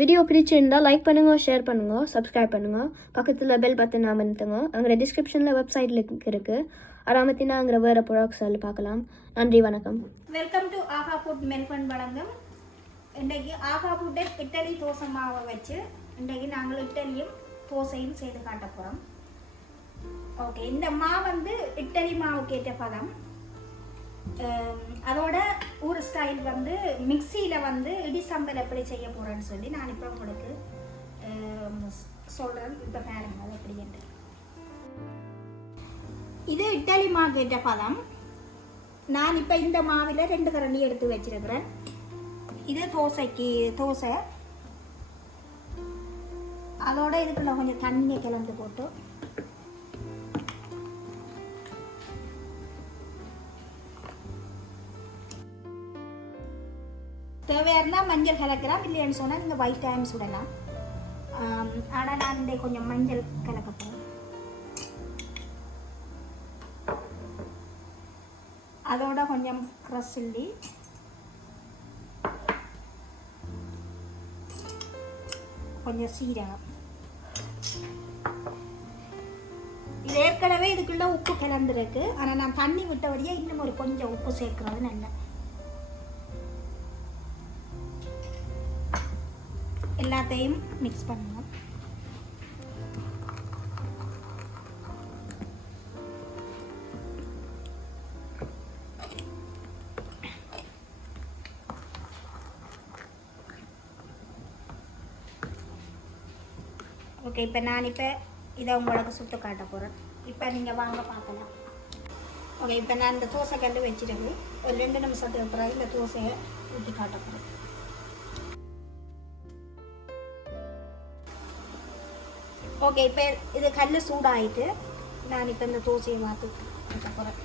Video பிடிச்சிருந்தால் like பண்ணுங்கள், share பண்ணுங்கள், சப்ஸ்கிரைப் பண்ணுங்கள். பக்கத்தில் பெல் பட்டன் அமர்த்துங்க. அங்கே டிஸ்கிரிப்ஷனில் வெப்சைட் லிங்க் இருக்குது. அதை அமர்த்தினா அங்கே வேறு ப்ராடக்ட்ஸ் எல்லாம் பார்க்கலாம். நன்றி, வணக்கம். Welcome to Aaha food Melbourne வழங்கும். இன்றைக்கு ஆஹா ஃபுட்டை இட்டலி தோசை மாவை வச்சு இன்றைக்கு நாங்கள் இட்டலியும் தோசையும் செய்து காட்ட போகிறோம். ஓகே, இந்த மாவு வந்து இட்டலி மாவுக்கு ஏற்ற பதம். அதோட ஊர் ஸ்டைல் வந்து மிக்சியில் வந்து இடி சம்பல் எப்படி செய்ய போகிறேன்னு சொல்லி நான் இப்போ உங்களுக்கு சொல்கிறேன். இப்போ பாருங்க அது எப்படின்ட்டு. இது இட்டலி மாவுக்கு ஏற்ற பதம். நான் இப்போ இந்த மாவில் 2 கரண்டி எடுத்து வச்சிருக்கிறேன். இது தோசை. அதோட இதுக்குள்ள கொஞ்சம் தண்ணியை கிளந்து போட்டு தேவையாக இருந்தால் மஞ்சள் கலக்கலாம், இல்லைன்னு சொன்னால் நீங்கள் ஒயிட் டைம் சுடலாம். ஆனால் நான் இந்த கொஞ்சம் மஞ்சள் கலக்க போகிறேன். அதோட கொஞ்சம் க்ரஷ் சில்லி, கொஞ்சம் சீரகம். இது ஏற்கனவே இதுக்குள்ள உப்பு கலந்துருக்கு. ஆனால் நான் தண்ணி விட்டபடியே இன்னும் ஒரு கொஞ்சம் உப்பு சேர்க்கறது நல்ல. எல்லாத்தையும் மிக்ஸ் பண்ணுவோம். ஓகே, இப்போ நான் இதை உங்களுக்கு சுட்டு காட்ட போகிறேன். இப்போ நீங்கள் வாங்க பார்க்கலாம். ஓகே, இப்போ நான் இந்த தோசை கல் வச்சுட்டு ஒரு 2 நிமிஷத்துக்கு அப்புறம் இந்த தோசையை ஊற்றி காட்ட போகிறேன். ஓகே, இப்போ இது கல் சூடாயிட்டு நான் இப்போ இந்த தோசையை மாற்றி காட்ட போகிறேன்.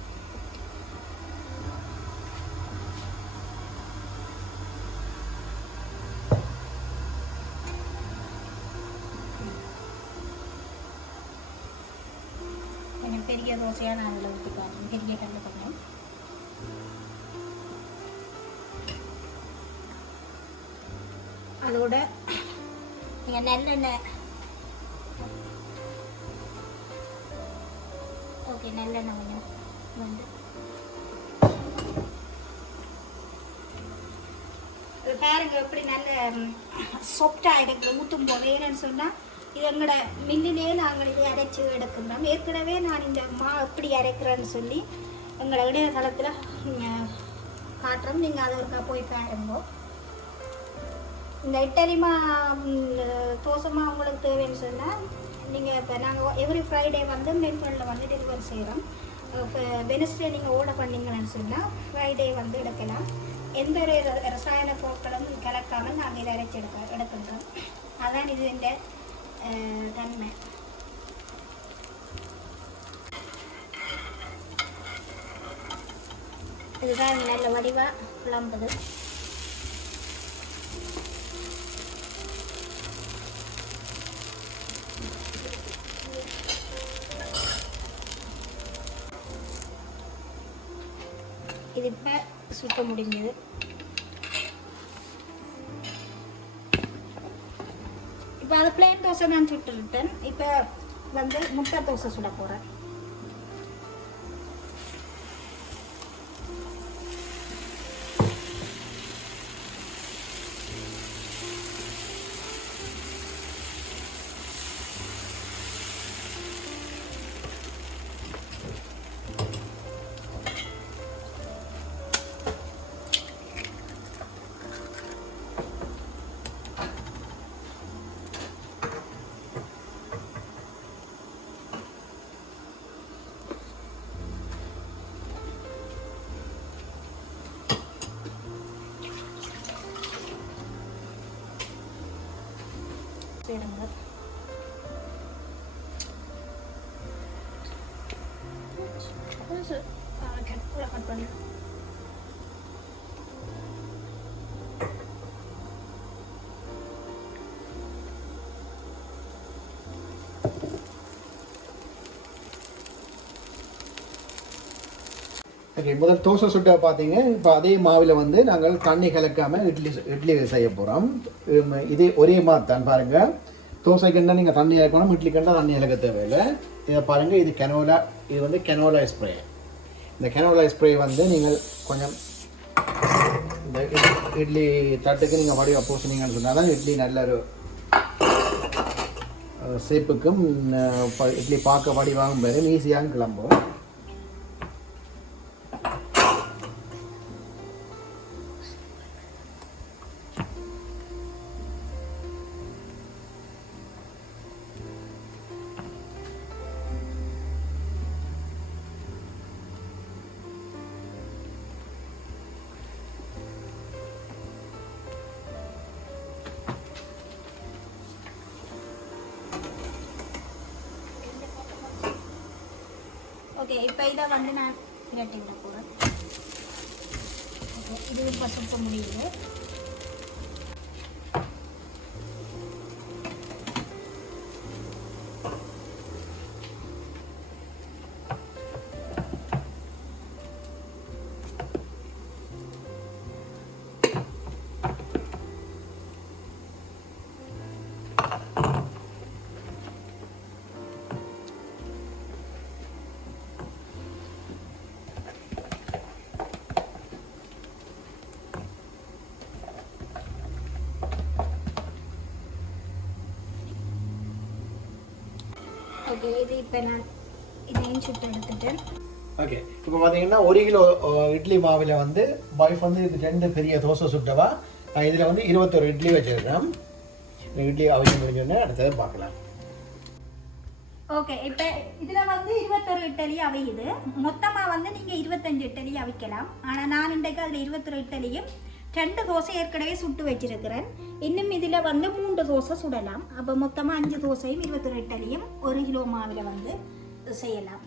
கொஞ்சம் பெரிய தோசையாக நான் அதில் ஊற்றி காட்டுறேன். பெரிய கல் பண்ணேன். அதோட நீங்கள் நல்லெண்ணெய், ஓகே, நல்லெண்ணெய் கொஞ்சம் வந்து பாருங்க எப்படி நல்ல சாஃப்டாக இருக்குது ஊற்றும் போது. ஏன்னு சொன்னால் இது எங்களோட மில்லிலே நாங்கள் இதை அரைச்சி எடுக்கிறோம். ஏற்கனவே நான் இந்த எப்படி அரைக்கிறேன்னு சொல்லி எங்களோட இணையதளத்தில் காட்டுறோம். நீங்கள் அதை ஒருக்கா போய் பாருங்க. இந்த இட்டலி தோசைமா உங்களுக்கு தேவைன்னு சொன்னால் நீங்கள் இப்போ நாங்கள் எவ்ரி ஃப்ரைடே வந்து மெல்பர்னில் வந்து டெலிவரி செய்கிறோம். இப்போ வெனஸ்டே நீங்கள் ஆர்டர் பண்ணிங்கன்னு சொன்னால் ஃப்ரைடே வந்து எடுக்கலாம். எந்த ஒரு ரசாயன பொருட்களும் கலக்காமல் நாங்கள் இதை அரைச்சி எடுக்கின்றோம். அதான் இது இந்த தன்மை. இதுதான் நல்ல வடிவாக குழம்புது. இது இப்போ சுத்த முடிஞ்சது. இப்போ அது பிளேன் தோசை நான் சுட்டுருட்டேன். இப்போ வந்து முட்டை தோசை சுட போகிறேன். சரிங்க, கட் பண்ணி ஓகே, முதல் தோசை சுட்ட பார்த்தீங்க. இப்போ அதே மாவில் வந்து நாங்கள் தண்ணி கலக்காமல் இட்லி செய்ய போகிறோம். இதே ஒரே மாதிரி தான் பாருங்கள். தோசைக்குன்னா நீங்கள் தண்ணி இறக்கணும், இட்லிக்குன்னா தண்ணி இறக்க தேவையில்லை. இதை பாருங்கள், இது கெனோலா. இது வந்து கெனோலா ஸ்ப்ரே. இந்த கெனோலா ஸ்ப்ரே வந்து நீங்கள் கொஞ்சம் இந்த இட்லி தட்டுக்கு நீங்கள் வடிவாக பூசினீங்கன்னு சொன்னால் தான் இட்லி நல்ல ஒரு சேப்புக்கும் இட்லி பார்க்க வடிவாகும் பேர் ஈஸியாக கிளம்பும். ஓகே, இப்போ இதை வந்து நான் இரட்டி விட போகிறேன். ஓகே, இது இப்போ சுத்த முடியுது. ஓகே, இது இப்போ நான் இதையும் சுட்டு எடுத்துட்டேன். ஓகே, இப்போ பார்த்தீங்கன்னா 1 கிலோ இட்லி மாவில் வந்து வைஃப் வந்து இது 2 பெரிய தோசை சுட்டவா. இதில் வந்து 21 இட்லி வச்சுருக்கேன். இட்லி அவிச்சு முடிஞ்சோடனே அடுத்தது பார்க்கலாம். ஓகே, இப்போ இதில் வந்து 21 இட்லி அவியுது. மொத்தமாக வந்து நீங்கள் 25 இட்லி அவிக்கலாம். ஆனால் நான் இன்றைக்கு அதில் 21 இட்லியும் 2 தோசை ஏற்கனவே சுட்டு வச்சிருக்கிறேன். இன்னும் இதில் வந்து 3 தோசை சுடலாம். அப்போ மொத்தமாக 5 தோசையும் 21 இட்லியும் 1 கிலோ மாவில் வந்து செய்யலாம்.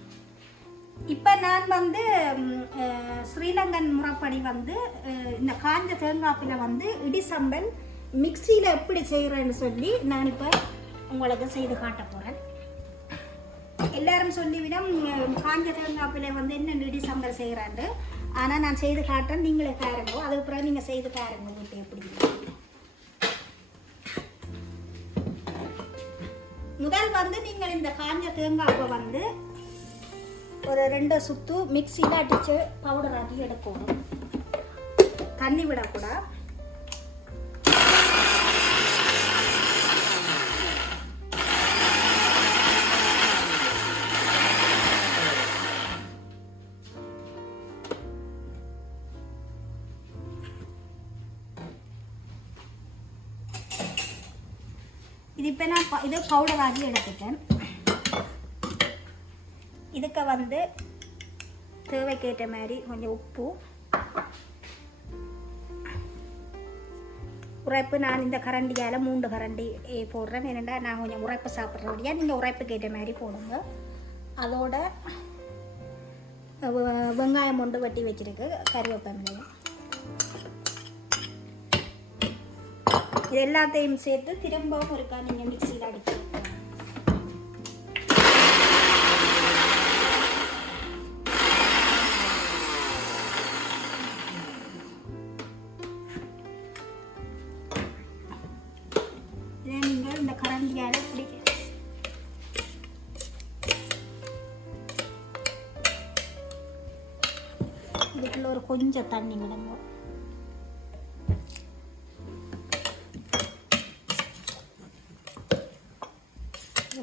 இப்போ நான் வந்து ஸ்ரீலங்கன் முறைப்படி வந்து இந்த காஞ்ச தேங்காய்ப்பில் வந்து இடிசம்பல் மிக்சியில் எப்படி செய்கிறேன்னு சொல்லி நான் இப்போ உங்களுக்கு செய்து காட்ட போகிறேன். எல்லாரும் சொல்லிவிடும் காஞ்ச தேங்காய்ப்பில் வந்து என்ன இடிசம்பல் செய்கிறாண்டு. ஆனால் நான் செய்து காட்டுறேன், நீங்களே பாருங்க. அதுக்கு பிறகு நீங்கள் செய்து பாருங்க வீட்டு எப்படி. முதல் வந்து நீங்கள் இந்த காஞ்ச தேங்காவை வந்து ஒரு 2 சுத்து மிக்சியில் அடித்து பவுடர் ஆக்கி எடுக்கணும். தண்ணி விடக்கூடாது. இது இப்போ நான் இது பவுடர் ஆகி எடுத்துட்டேன். இதுக்கு வந்து தேவைக்கேற்ற மாதிரி கொஞ்சம் உப்பு, உரைப்பு. நான் இந்த கரண்டியால் 3 கரண்டி போடுறேன். ஏன்னா நான் கொஞ்சம் உரைப்பு சாப்பிட்றபடியாக நீங்கள் உரைப்புக்கு ஏற்ற மாதிரி போடுங்க. அதோட வெங்காயம் ஒன்று வெட்டி வச்சுருக்கு, கருவேப்பிலையும். இது எல்லாத்தையும் சேர்த்து திரும்பவும் இருக்கா நீங்கள் மிக்சியில் அடிச்சு. இதை நீங்கள் இந்த கரண்டியால் இப்படி இதுக்குள்ள ஒரு கொஞ்சம் தண்ணி விடுங்க.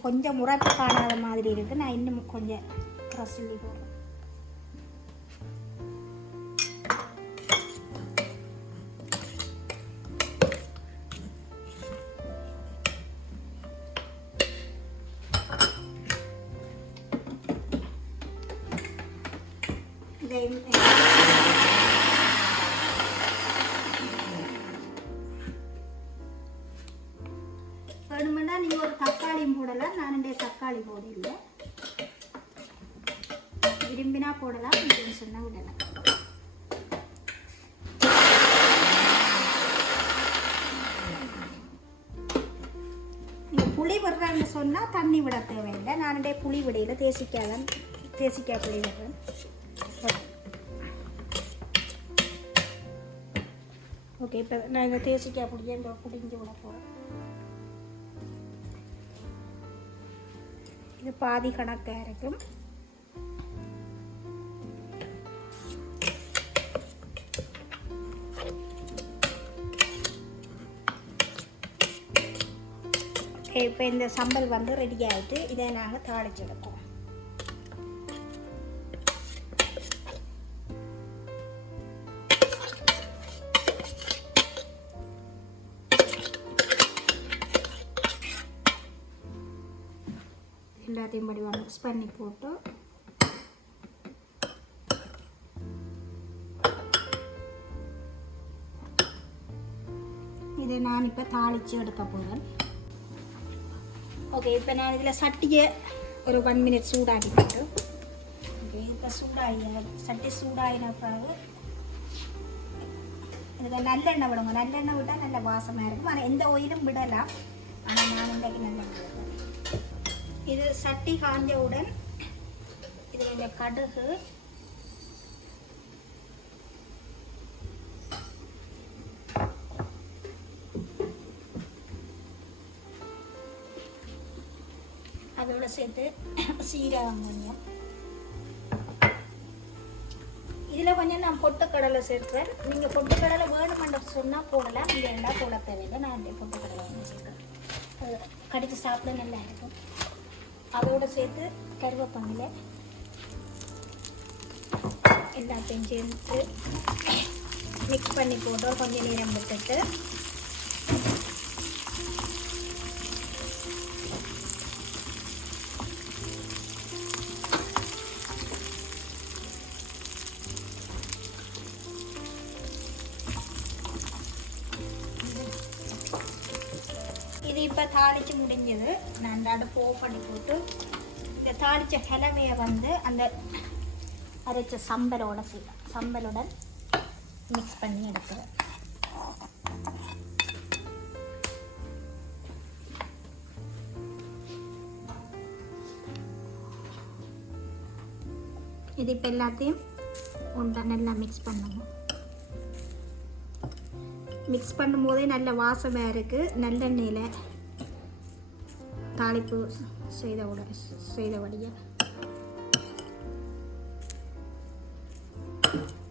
கொஞ்சம் முறைப்பு காணாத மாதிரி இருக்குது. நான் இன்னும் கொஞ்சம் ரசல்லி போடுறேன். வேணுமென்னா நீங்கள் ஒரு தக்காளியும் போடலாம். நான் தக்காளி போடல, விரும்பினா போடலாம், அப்படின்னு சொன்னால் விடலாம். நீங்கள் புளி விடுறான்னு சொன்னால் தண்ணி விட தேவையில்லை. நான் புளி விடையில் தேசிக்காய் புளி விடுறேன். ஓகே இப்போ நான் இந்த தேசிக்காய் புடிஞ்சு விட போகிறேன். இது பாதி கணக்காக இருக்கும். ஓகே இப்போ இந்த சம்பல் வந்து ரெடி ஆகிட்டு இதை நாங்கள் தாளிச்சு எடுப்போம். எல்லாத்தையும் படி மிக்ஸ் பண்ணி போட்டு இதை நான் இப்போ தாளித்து எடுக்க போகிறேன். ஓகே இப்போ நான் இதில் சட்டியை ஒரு 1 minute சூடாக்கிட்டு ஓகே இப்போ சட்டி சூடாகின பிறகு இதுக்கு நல்லெண்ணெய் விடுங்க. நல்லெண்ணெய் விட்டால் நல்ல வாசமாக இருக்கும். ஆனால் எந்த ஆயிலும் விடலாம். ஆனால் நான் இன்றைக்கு நல்லெண்ணெய் விடுவேன். இது சட்டி காஞ்சவுடன் இதில் இந்த கடுகு, அதோட சேர்த்து சீரகம் கொஞ்சம், இதில் கொஞ்சம் நான் பொட்டுக்கடலை சேர்க்கிறேன். நீங்கள் பொட்டுக்கடலை வேணுமென்று சொன்னால் போடலாம், இல்லை எல்லாம் போட தேவையில்லை. நான் பொட்டுக்கடலை கொஞ்சம் சேர்க்கிறேன். அது கடித்து சாப்பிட நல்லா இருக்கும். அதோடு சேர்த்து கருவேப்பிலை எல்லாத்தையும் சேர்த்து மிக்ஸ் பண்ணி போட்டு கொஞ்சம் நேரம் விட்டுட்டு இது இப்போ தாளித்து முடிஞ்சது. நான் அந்த அடுப்பு ஆஃப் பண்ணி போட்டு இந்த தாளித்த கிழமையை வந்து அந்த அரைச்ச சம்பலுடன் மிக்ஸ் பண்ணி எடுக்கிறேன். இது இப்போ எல்லாத்தையும் ஒன்றா நல்லா மிக்ஸ் பண்ணணும். மிக்ஸ் பண்ணும்போதே நல்ல வாசமாக இருக்குது. நல்லெண்ணெயில் தாளிப்பு செய்தபடியாக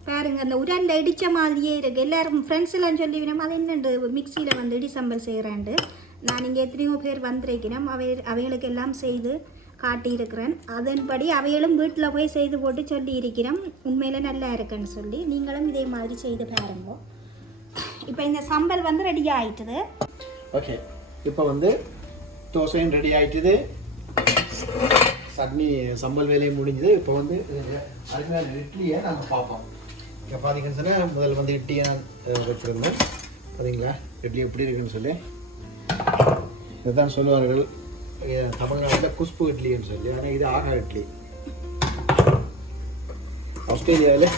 பாருங்க, அந்த உரலில் இடித்த மாதிரியே இருக்குது. எல்லோரும் ஃப்ரெண்ட்ஸ் எல்லாம் சொல்லிவினோம் அது என்னண்டு மிக்சியில் வந்து இடி சம்பல் செய்கிறேன்ட்டு. நான் இங்கே எத்தனையோ பேர் வந்திருக்கிறேன். அவைகளுக்கு எல்லாம் செய்து காட்டியிருக்கிறேன். அதன்படி அவைகளும் வீட்டில் போய் செய்து போட்டு சொல்லி இருக்கிறோம் உண்மையில் நல்லா இருக்குன்னு சொல்லி. நீங்களும் இதே மாதிரி செய்து பாருங்க. இப்போ இந்த சம்பல் வந்து ரெடி ஆகிட்டுது. ஓகே, இப்போ வந்து தோசையும் ரெடி ஆகிட்டுது, சட்னி சம்பல் வேலையும் முடிஞ்சுது. இப்போ வந்து அருமையான இட்லியை நாங்கள் பார்ப்போம். இப்போ பார்த்தீங்கன்னு சொன்னால் முதல்ல வந்து இட்லியை நான் வச்சுருந்தேன். பார்த்தீங்களா இட்லி எப்படி இருக்குன்னு சொல்லி. இதுதான் சொல்லுவார்கள் தமிழ்நாட்டில் குஷ்பு இட்லின்னு சொல்லி. ஆனால் இது ஆகா இட்லி. ஆஸ்திரேலியாவில்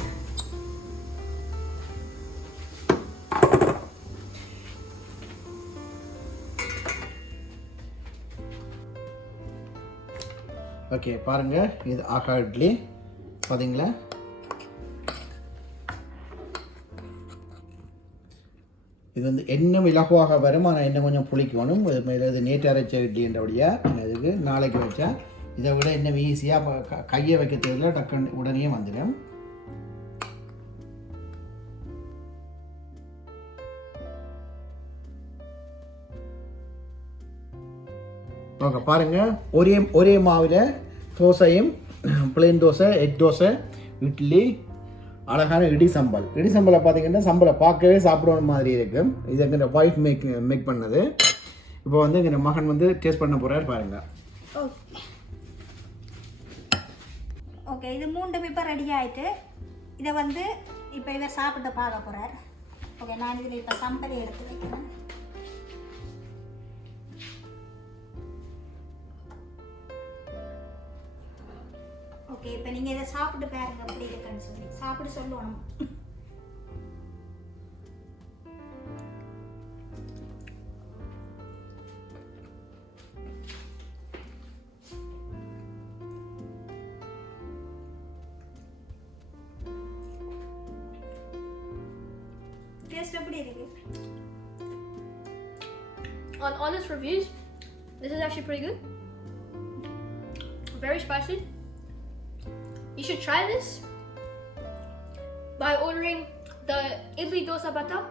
ஓகே பாருங்கள், இது ஆகா இட்லி. பார்த்தீங்களா இது வந்து எண்ணெய் இலகுவாக வரும். ஆனால் எண்ணெய் கொஞ்சம் புளிக்கணும். இது நேற்று அரைச்ச இட்லின்றபடியாக இதுக்கு நாளைக்கு வச்சா இதை விட இன்னும் ஈஸியாக கையை வைக்க தேவையில்லை, டக்குன்னு உடனே வந்துடும். ஓகே பாருங்கள், ஒரே மாவில் தோசையும் பிளேன் தோசை, எக் தோசை, இட்லி, அழகான இடி சம்பலை பார்த்தீங்கன்னா சம்பளை பார்க்கவே சாப்பிடணும் மாதிரி இருக்கும். இது எங்கள் ஒய்ஃப் மேக் பண்ணது. இப்போ வந்து எங்கள் மகன் வந்து டேஸ்ட் பண்ண போகிறார் பாருங்க. ஓகே இது 3 இப்போ ரெடி ஆகிட்டு இதை வந்து இப்போ இதை சாப்பிட்டு பார்க்க போகிறார். ஓகே நான் இதில் இப்போ சம்பளை எடுத்து வைக்கிறேன். ஓகே இப்போ நீங்கள் இதை சாப்பிட்டு பாருங்க எப்படி இருக்குன்னு சொல்லி. சாப்பிட்டு சொல்லணும். டேஸ்ட் டேஸ்ட் எப்படி இருக்கு? On honest reviews, this is actually pretty good. Very spicy. You should try this by ordering the Idly Dosa butter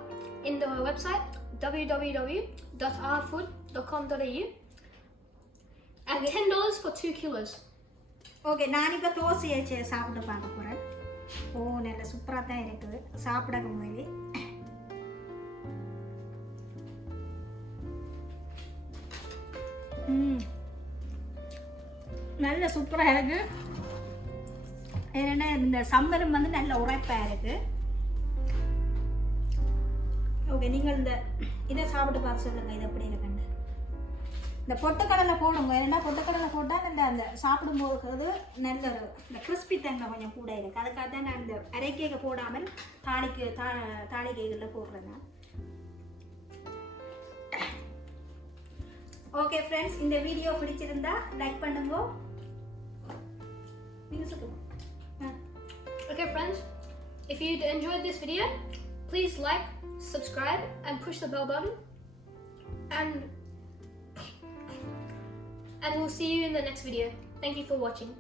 in the website www.aahafood.com.au at $10 for 2 kilos. Okay, நான் இப்போ தோசையை சாப்பிட்டு பார்க்க போகிறேன். ஓ, நல்ல சூப்பராக தான் இருக்குது. சாப்பிட மாதிரி நல்ல சூப்பராக இருக்கு. ஏன்னா இந்த சம்பரம் வந்து நல்ல உரைப்பாக இருக்கு. ஓகே, நீங்கள் இந்த இதை சாப்பிட்டு பார்க்க சொல்லுங்கள், இது எப்படி இருக்குன்னு. இந்த பொட்டுக்கடலை போடுங்க, ஏன்னா பொட்டுக்கடலை போட்டால் அந்த சாப்பிடும்போது நல்ல ஒரு இந்த கிறிஸ்பி தன்மை கொஞ்சம் கூட இருக்குது. அதுக்காக தான் நான் இந்த அரைக்கேக்க போடாமல் தாளிக்கைகளில் போடுறேன் நான். ஓகே ஃப்ரெண்ட்ஸ், இந்த வீடியோ பிடிச்சிருந்தா லைக் பண்ணுங்க. Okay friends, if you enjoyed this video, please like, subscribe and push the bell button, and we'll see you in the next video. Thank you for watching.